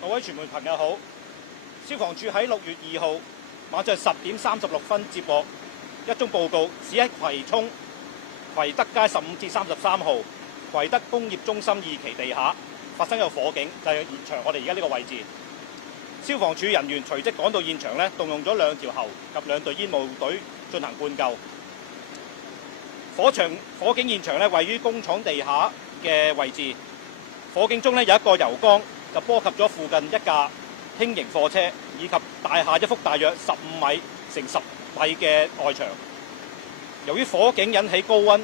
各位傳媒朋友好，消防處喺6月2號晚上10點36分接獲一宗報告，指喺葵涌葵德街15至33號葵德工業中心2期地下發生有火警，就係現場我哋而家呢個位置。消防處人員隨即趕到現場咧，動用咗2條喉及2隊煙霧隊進行灌救。火警現場咧位於工廠地下嘅位置，火警中咧有一個油缸就波及咗附近一架輕型貨車，以及大廈一幅大約15米乘10米嘅外牆。由於火警引起高溫，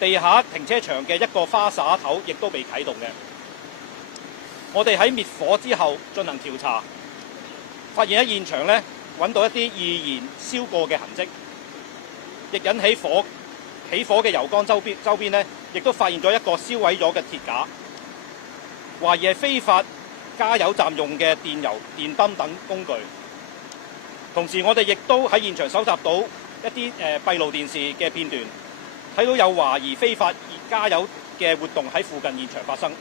地下停車場嘅一個花灑頭亦都被啟動嘅。我哋喺滅火之後進行調查，發現喺現場咧揾到一啲易燃燒過嘅痕跡，亦引起起火嘅油缸周邊咧，亦都發現咗一個燒毀咗嘅鐵架，懷疑係非法加油站用嘅電油、電泵等工具。同時，我哋亦都喺現場搜集到一啲閉路電視嘅片段，睇到有懷疑非法加油嘅活動喺附近現場發生。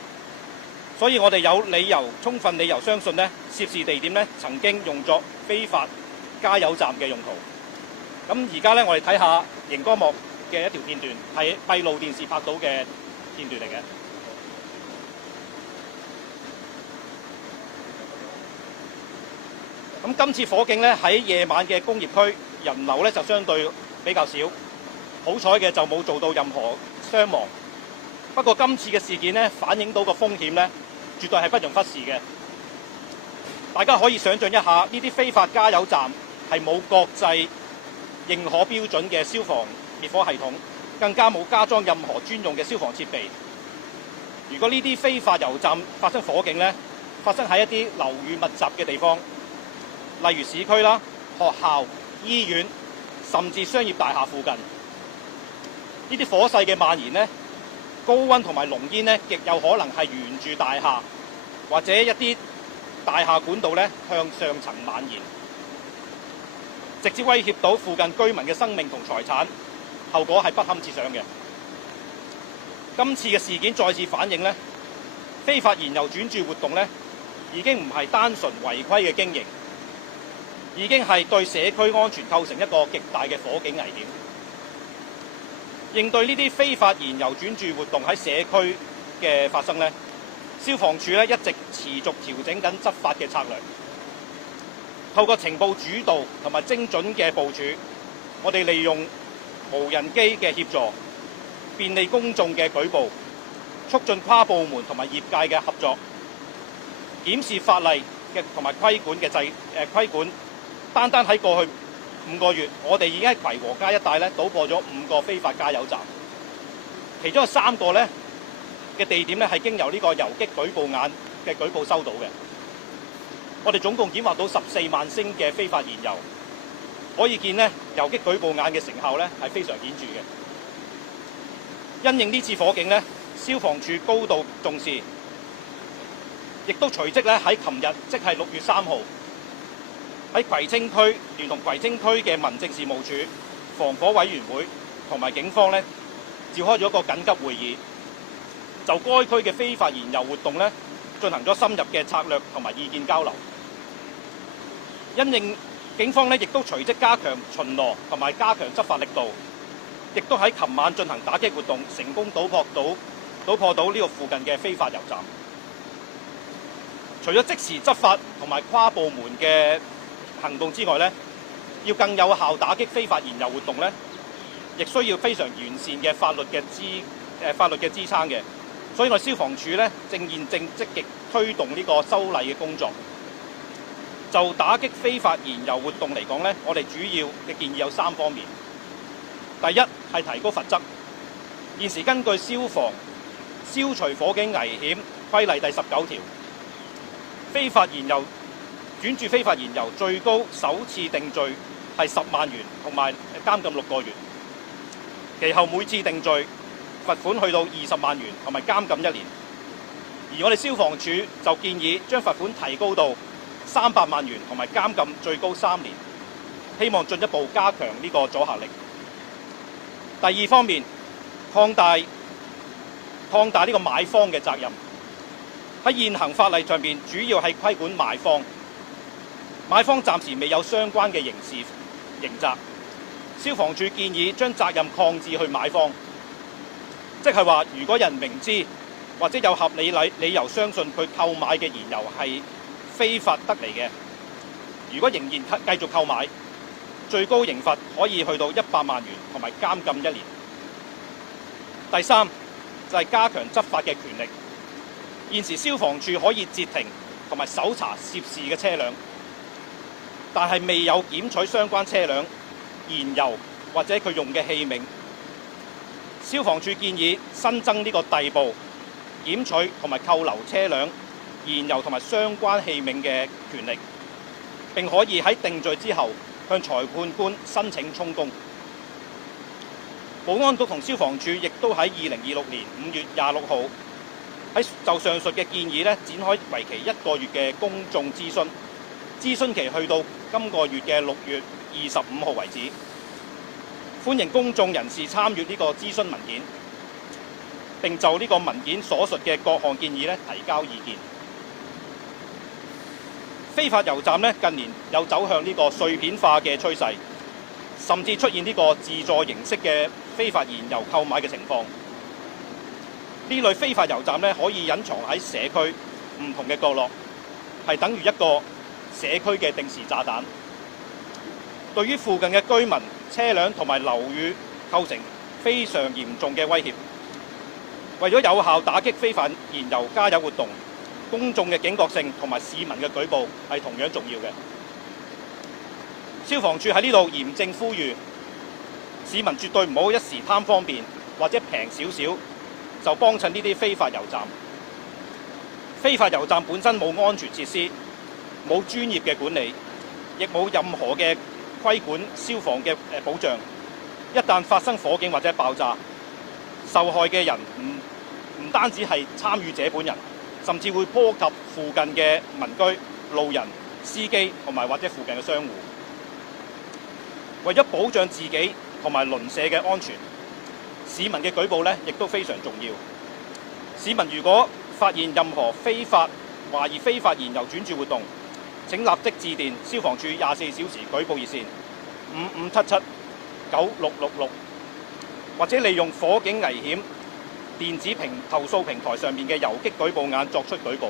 所以我哋有充分理由相信咧，涉事地點咧曾經用作非法加油站嘅用途。咁而家咧，我哋睇下熒光幕嘅一條片段，係閉路電視拍到嘅片段嚟嘅。咁今次火警咧喺夜晚嘅工業區，人流咧就相對比較少，好彩嘅就冇做到任何傷亡。不過今次嘅事件咧反映到個風險咧，絕對係不容忽視嘅。大家可以想像一下，呢啲非法加油站係冇國際認可標準嘅消防滅火系統，更加冇加裝任何專用嘅消防設備。如果呢啲非法油站發生火警咧，發生喺一啲樓宇密集嘅地方，例如市區啦、學校、醫院，甚至商業大廈附近，呢啲火勢嘅蔓延咧，高溫同埋濃煙咧，極有可能係沿住大廈或者一啲大廈管道咧向上層蔓延，直接威脅到附近居民嘅生命同財產，後果係不堪設想嘅。今次嘅事件再次反映咧，非法燃油轉注活動咧已經唔係單純違規嘅經營，已經係對社區安全構成一個極大嘅火警危險。應對呢啲非法燃油轉注活動喺社區嘅發生咧，消防處咧一直持續調整緊執法嘅策略，透過情報主導同埋精準嘅部署，我哋利用無人機嘅協助，便利公眾嘅舉報，促進跨部門同埋業界嘅合作，檢視法例嘅同埋規管嘅規管。單喺過去5個月，我哋已經喺葵和街一帶咧搗破咗5個非法加油站，其中有3個咧嘅地點咧係經由呢個游擊舉報眼嘅舉報收到嘅。我哋總共檢獲到14萬升嘅非法燃油，可以見咧游擊舉報眼嘅成效咧係非常顯著嘅。因應呢次火警咧，消防處高度重視，亦都隨即咧喺琴日，即係6月3號。喺葵青區聯同葵青區嘅民政事務處、防火委員會同埋警方咧，召開咗一個緊急會議，就該區嘅非法燃油活動咧進行咗深入嘅策略同埋意見交流。因應警方咧，亦都隨即加強巡邏同埋加強執法力度，亦都喺琴晚進行打擊活動，成功搗破到呢個附近嘅非法油站。除咗即時執法同埋跨部門嘅行動之外咧，要更有效打擊非法燃油活動咧，亦需要非常完善嘅法律嘅支撐嘅。所以我消防處咧正積極推動呢個修例嘅工作。就打擊非法燃油活動嚟講咧，我哋主要嘅建議有3方面。第一係提高罰則。現時根據消防消除火警危險規例第19條，非法燃油轉注非法燃油最高首次定罪係10萬元同埋監禁6個月，其後每次定罪罰款去到20萬元同埋監禁1年。而我哋消防處就建議將罰款提高到300萬元同埋監禁最高3年，希望進一步加強呢個阻嚇力。第二方面，擴大呢個買方嘅責任。喺現行法例上邊，主要係規管賣方，買方暫時未有相關嘅刑事刑責。消防處建議將責任擴至去買方，即係話，如果人明知或者有合理理由相信佢購買嘅燃油係非法得嚟嘅，如果仍然繼續購買，最高刑罰可以去到100萬元同埋監禁1年。第三就係加強執法嘅權力。現時消防處可以截停同埋搜查涉事嘅車輛，但係未有檢取相關車輛燃油或者佢用嘅器皿。消防處建議新增呢個逮捕、檢取同埋扣留車輛燃油同埋相關器皿嘅權力，並可以喺定罪之後向裁判官申請充公。保安局同消防處亦都喺2026年5月26號就上述嘅建議展開為期1個月嘅公眾諮詢，諮詢期去到今個月嘅6月25號為止。歡迎公眾人士參與呢個諮詢文件，並就呢個文件所述嘅各項建議提交意見。非法油站近年有走向呢個碎片化嘅趨勢，甚至出現呢個自助形式嘅非法燃油購買嘅情況。呢類非法油站可以隱藏喺社區唔同嘅角落，係等於一個社區嘅定時炸彈，對於附近嘅居民、車輛同埋樓宇構成非常嚴重嘅威脅。為咗有效打擊非法燃油加油活動，公眾嘅警覺性同埋市民嘅舉報係同樣重要嘅。消防處喺呢度嚴正呼籲市民絕對唔好一時貪方便或者平少少就幫襯呢啲非法油站。非法油站本身冇安全設施，冇專業嘅管理，亦冇任何嘅規管消防嘅保障。一旦發生火警或者爆炸，受害嘅人唔單止係參與者本人，甚至會波及附近嘅民居、路人、司機同埋或者附近嘅商戶。為咗保障自己同埋鄰舍嘅安全，市民嘅舉報亦都非常重要。市民如果發現任何懷疑非法燃油轉注活動，請立即致電消防處24小時舉報熱線55779666，或者利用火警危險電子投訴平台上面嘅游擊舉報眼作出舉報。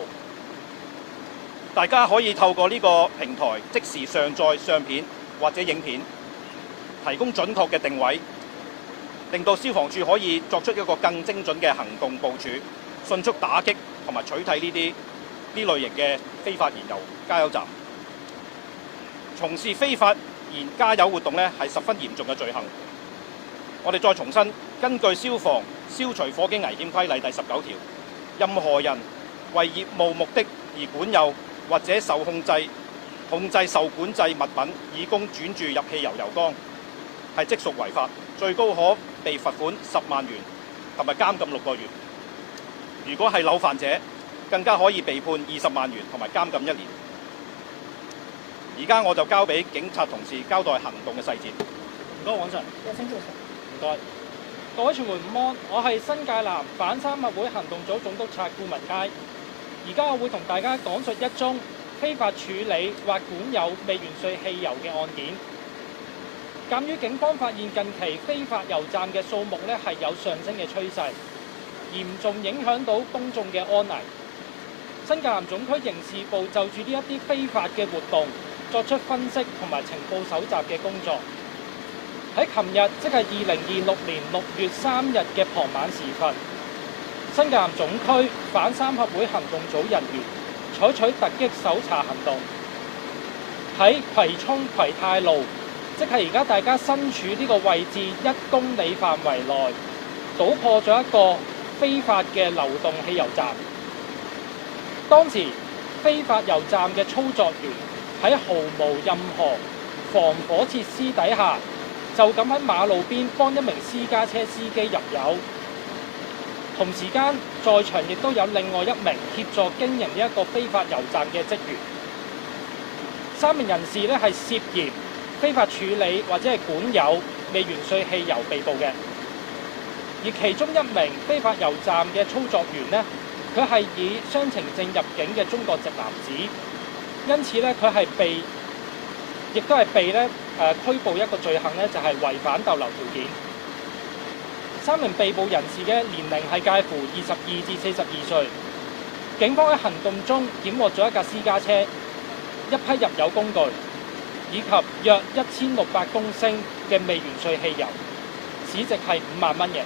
大家可以透過呢個平台即時上載相片或者影片，提供準確嘅定位，令到消防處可以作出一個更精準嘅行動部署，迅速打擊同埋取締呢類型嘅非法燃油加油站。從事非法加油活動係十分嚴重嘅罪行。我哋再重申，根據《消防消除火警危險規例》第19條，任何人為業務目的而管有或者控制受管制物品以供轉注入汽油油缸，係即屬違法，最高可被罰款10萬元同埋監禁6個月。如果係漏犯者，更加可以被判20萬元同埋監禁1年。而家我就交俾警察同事交代行動嘅細節。唔該，黃 Sir。唔該。各位傳媒午安，我係新界南反三合會行動組總督察顧文佳。而家我會同大家講述一宗非法處理或管有未完稅汽油嘅案件。鑑於警方發現近期非法油站嘅數目係有上升嘅趨勢，嚴重影響到公眾嘅安危。新界南總區刑事部就住呢一啲非法嘅活動作出分析同埋情報搜集嘅工作。喺琴日，即係2026年6月3日嘅傍晚時分，新界南總區反三合會行動組人員採取突擊搜查行動，喺葵涌葵泰路，即係而家大家身處呢個位置1公里範圍內，搗破咗一個非法嘅流動汽油站。當時非法油站嘅操作員喺毫無任何防火設施底下，就咁喺馬路邊幫一名私家車司機入油。同時間，在場亦都有另外一名協助經營呢一個非法油站嘅職員。3名人士係涉嫌非法處理或者係管有未完稅汽油被捕嘅。而其中一名非法油站嘅操作員佢係以雙程證入境嘅中國籍男子，因此咧佢係亦都係被拘捕一個罪行咧，就係違反逗留條件。3名被捕人士嘅年齡係介乎22至42歲。警方喺行動中檢獲咗一架私家車、一批入油工具，以及約1600公升嘅未完稅汽油，市值係5萬蚊嘅。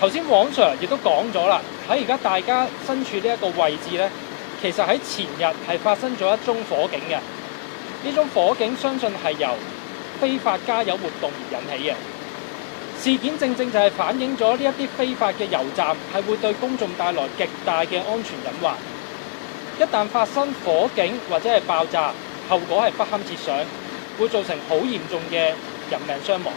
頭先黃 Sir 亦都講咗啦，喺而家大家身處呢一個位置呢，其實喺前日係發生咗一宗火警嘅。呢宗火警相信係由非法加油活動而引起嘅。事件正正就係反映咗呢一啲非法嘅油站係會對公眾帶來極大嘅安全隱患。一旦發生火警或者係爆炸，後果係不堪設想，會造成好嚴重嘅人命傷亡。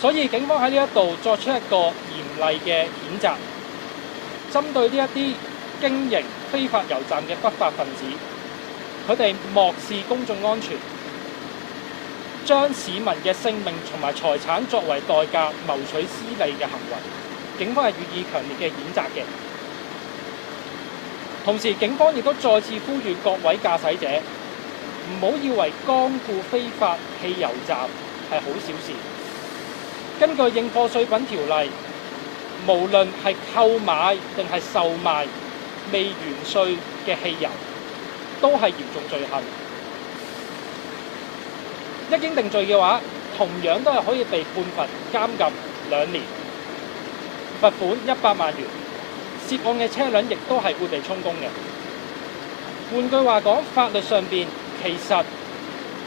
所以警方喺呢一度作出一個嚴厲嘅譴責，針對呢一啲經營非法油站嘅不法分子，佢哋漠視公眾安全，將市民嘅性命同埋財產作為代價謀取私利嘅行為，警方係予以強烈嘅譴責嘅。同時，警方亦都再次呼籲各位駕駛者，唔好以為光顧非法汽油站係好小事。根據應課稅品條例，無論係購買定係售賣未完稅嘅汽油，都係嚴重罪行。一經定罪嘅話，同樣都係可以被判罰監禁2年，罰款100萬元。涉案嘅車輛亦都係會被充公嘅。換句話講，法律上邊其實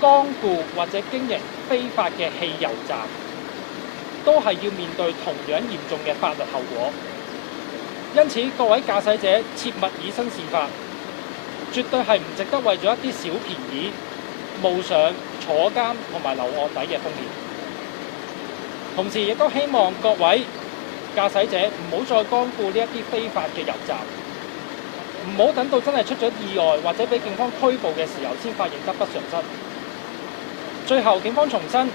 光顧或者經營非法嘅汽油站，都係要面對同樣嚴重嘅法律後果。因此，各位駕駛者切勿以身試法，絕對係唔值得為咗一啲小便宜冒上坐監同埋留案底嘅風險。同時亦都希望各位駕駛者唔好再光顧呢一啲非法嘅油站，唔好等到真係出咗意外或者俾警方拘捕嘅時候先發現得不償失。最後，警方重申，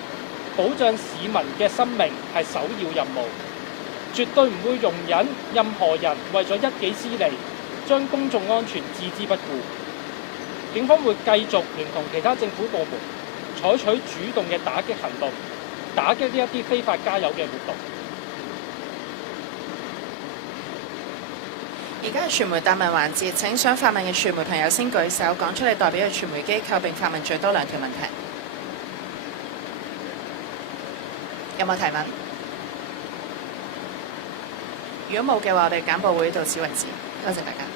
保障市民嘅生命係首要任務，絕對唔會容忍任何人為咗一己私利，將公眾安全置之不顧。警方會繼續聯同其他政府部門，採取主動嘅打擊行動，打擊呢一啲非法加油嘅活動。而家係傳媒答問環節，請想發問嘅傳媒朋友先舉手，講出你代表嘅傳媒機構並發問最多2條問題。有冇提問？如果冇嘅話，我哋簡報會到此為止。多謝大家。